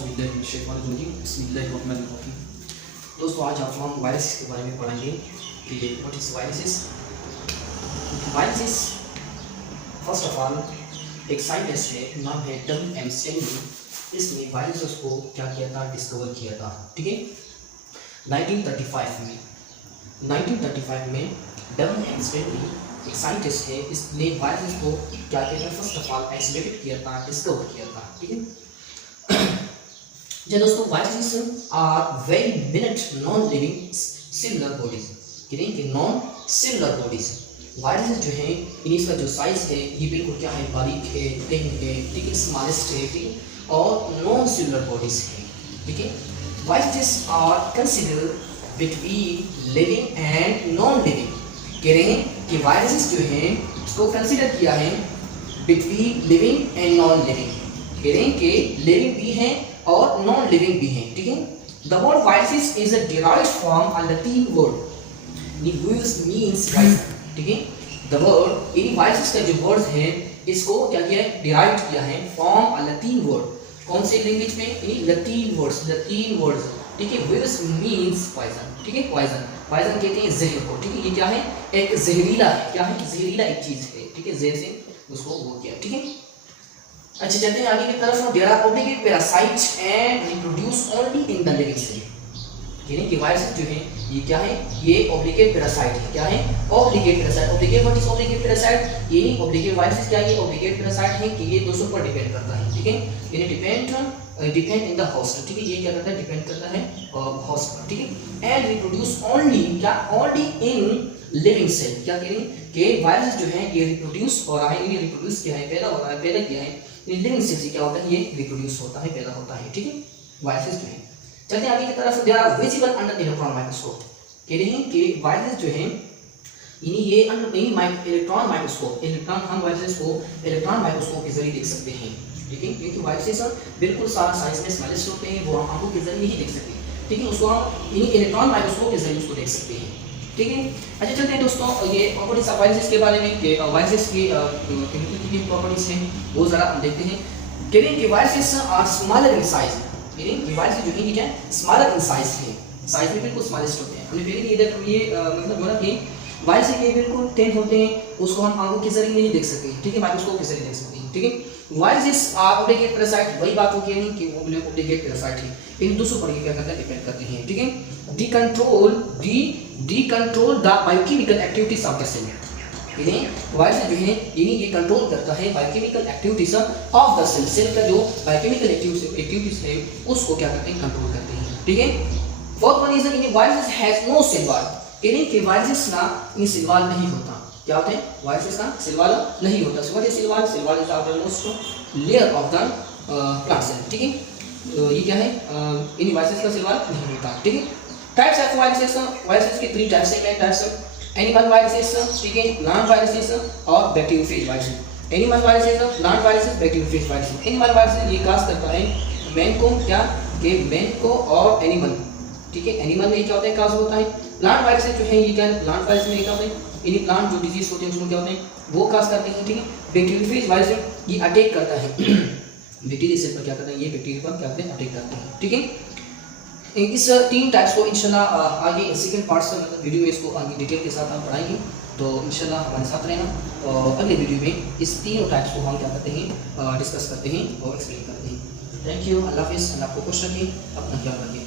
बिस्मिल्लाहिर्रहमानिर्रहीम। दोस्तों आज आपको हम वायरस के बारे में पढ़ेंगे कि what is viruses. Viruses first of all एक साइंटिस्ट है, नाम है डब्ल्यू.एम. स्टैनली। इसने वायरसेस को क्या किया था, डिस्कवर किया था। ठीक है, 1935 में डब्ल्यू.एम. स्टैनली एक साइंटिस्ट है, इसने वायरसेस को क्या किया था, फर्स्ट ऑफ ऑल आइसोलेटेड किया था, डिस्कवर किया था। ठीक है जी दोस्तों, viruses are very minute non living cellular bodies. कहेंगे नॉन सेलुलर बॉडीज। वायरसेस जो हैं इनका जो साइज है ये बिल्कुल क्या है, बारीक है, थिन है, ठीक है, स्मॉलेस्ट है, ठीक है, और नॉन सेलुलर बॉडीज है। ठीक है, viruses are considered between living and non living. कह रहे हैं कि वायरसेस जो हैं इसको कंसिडर किया है between living and non living. कह रहे हैं कि लिविंग भी हैं और नॉन लिविंग भी हैं। ठीक है, the word viruses is a derived from a Latin word which means virus. ठीक है, द वर्ड इन वायरसेस का जो वर्ड है इसको क्या किया है, डिराइव किया है फ्रॉम अ लैटिन वर्ड। कौन से लैंग्वेज में, इन लैटिन वर्ड्स। ठीक है, व्हिच मींस पॉइजन। ठीक है, पॉइजन कहते हैं जहर को। ठीक है, ये क्या है, एक जहरीला है, क्या है, जहरीला एक चीज है। ठीक है, जहर से उसको वो किया। ठीक है, अच्छा चलते हैं आगे की तरफ। There are obligate parasites and reproduce only in the living cell. यानी कि वायरस जो है ये क्या है, ये ऑब्लिगेट पैरासाइट है। क्या है, obligate parasite. Obligate what is obligate parasite, ये ऑब्लिगेट वायरस क्या है, ये ऑब्लिगेट पैरासाइट है कि ये दूसरों पर डिपेंड करता है। ठीक है, यानी डिपेंड इन द होस्ट। ठीक है, ये क्या करता है, डिपेंड करता है होस्ट पर। ठीक है, एंड रिप्रोड्यूस ओनली क्या, ओनली इन लिविंग सेल। क्या कह रहे हैं कि वायरस जो है ये रिप्रोड्यूस हो रहा है, ये रिप्रोड्यूस किया है, पैदा हो रहा है, पैदा किया है लिविंग सेल से। क्या होता है, ये रिप्रोड्यूस होता है, पैदा होता है। ठीक है, वायरसेस जो है। चलते हैं आगे की तरफ। There are visible under electron microscope. कह रहे हैं कि वायरसेस जो हैं ये इलेक्ट्रॉन माइक्रोस्कोप, हम वायरसेस को इलेक्ट्रॉन माइक्रोस्कोप के जरिए देख सकते हैं। ठीक है, क्योंकि वायरसेस बिल्कुल सारा साइज में स्मॉलेस्ट होते हैं, वो हम आंखों के जरिए ही देख सकते हैं। ठीक है, उसको हम इलेक्ट्रॉन माइक्रोस्कोप के जरिए उसको देख सकते हैं। ठीक है, अच्छा चलते हैं दोस्तों, ये प्रॉपर्टीज ऑफ वायरसेस के बारे में कि वायरसेस की केमिकल की प्रॉपर्टीज हैं वो जरा हम देखते हैं। कह रहे हैं कि viruses are smaller in size. ये वायरसेस जो है ये क्या है, स्मॉलर इन साइज है, साइज में बिल्कुल स्मॉलेस्ट होते हैं। हमने पहले इधर ये मतलब बोला कि वायरसेस ये बिल्कुल थिन होते हैं, उसको हम आंखों के जरिए नहीं देख सकते। ठीक है, माइक्रोस्कोप के जरिए देख सकते हैं। ठीक है, वायरसेस आर ऑब्लिगेट पैरासाइट। वही बात हो गई नहीं कि वो ऑब्लिगेट पैरासाइट है, इन दूसरों पर ये क्या करता है, डिपेंड करते हैं। ठीक है, they control the biochemical activities of the cell. Virus जो है ये कंट्रोल करता है biochemical activities of the cell. Cell का जो बायोकेमिकल एक्टिविटीज है उसको क्या करते हैं, कंट्रोल करते हैं। ठीक है, fourth one is in virus has no cell wall. यानी कि वायरस ना इन सेल वॉल नहीं होता। क्या होता है, वायरस का सेल वॉल नहीं होता। So what is cell wall is outer most layer of the plant cell. ठीक है, ये क्या है, इन वायरस का सेल वॉल नहीं होता। ठीक है, टाइप्स ऑफ वायरसेस के 3 टाइप्स हैं। टाइप्स एनिमल वायरसेस, ठीक है, प्लांट वायरसेस और bacteriophage viruses. Animal viruses, plant viruses, bacteriophage viruses. Animal viruses ये काज करता है मैन को, क्या कि मैन को और एनिमल। ठीक है, एनिमल में क्या होता है, काज होता है। प्लांट वायरसेस जो है ये क्या है, प्लांट वायरस में क्या होता है, इन प्लांट जो डिजीज होते हैं उसमें क्या होते हैं, वो काज करते हैं। ठीक है, बैक्टीरियोफेज वायरस ये अटैक करता है बैक्टीरिया सेल पर। क्या करता है, ये बैक्टीरिया पर क्या करते हैं, अटैक करते हैं। ठीक है, इस 3 टाइप्स को इंशाल्लाह आगे सेकंड पार्ट से मतलब वीडियो में इसको आगे डिटेल के साथ हम पढ़ाएंगे। तो इंशाल्लाह हमारे साथ रहना और अगले वीडियो में इस 3 टाइप्स को हम क्या करते हैं, डिस्कस करते हैं और एक्सप्लेन करते हैं। थैंक यू, अल्लाह हाफिज़। अल्लाह आपको खुश रखें, अपना ख्याल रखें।